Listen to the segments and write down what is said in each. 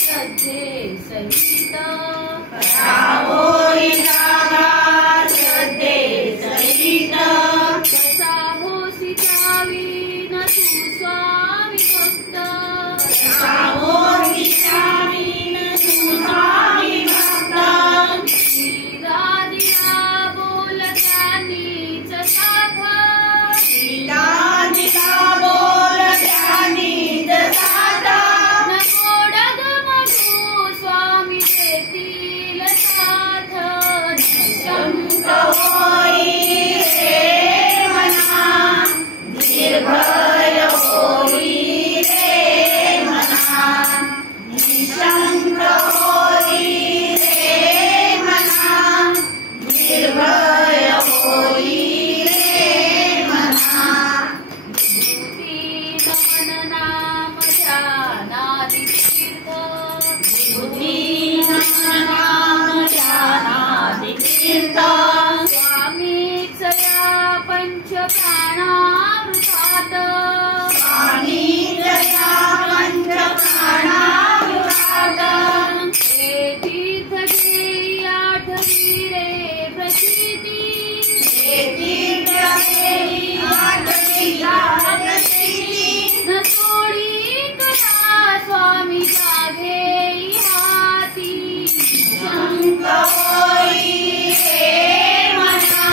श्रद्धे सहित करावोई जागा श्रद्धे सहित कसा होसी चावीन तू स्वामी भक्त करावोई जावीन तू स्वामी भक्त श्रीराधिका बोलत्या नीच साथ श्रीराधिका बोलत्या नीच साथ नको डगमगू स्वामी देतील साथ निशंक होई रे मना निर्भय होई रे मना निशंक होई रे मना निर्भय होई रे मना विभूती नमन नाम ध्यानादि तीर्थ विभूती नमन नाम ध्यानादि तीर्थ स्वामीच या पंच प्राणामृतात स्वामी जया पंच प्राणामृतात हे तीर्थ घेई आठवी रे प्रचिती हे तीर्थ घेई आठवी प्रचिती न सोडी कथा स्वामी घेई हाती शंक होई रे मना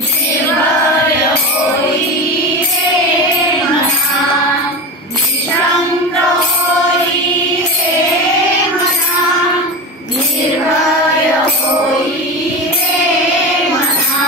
निर्भय होई रे मना निशंक होई रे मना निर्भय होई रे मना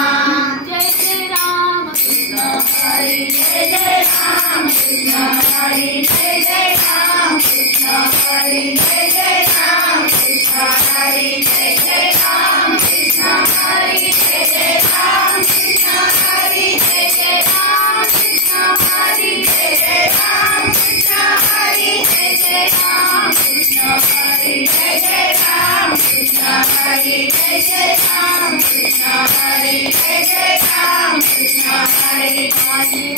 जय जय राम कृष्ण हरि जय जय राम कृष्ण हरि जय जय राम कृष्ण हरि जय जय राम कृष्ण हरि जय जय राम कृष्ण हरि जय जय राम कृष्ण हरि जय जय राम कृष्ण हरि जय जय राम कृष्ण हरि जय जय राम कृष्ण हरि जय जय राम कृष्ण हरि जय जय राम कृष्ण हरि जय जय राम कृष्ण हरि माझी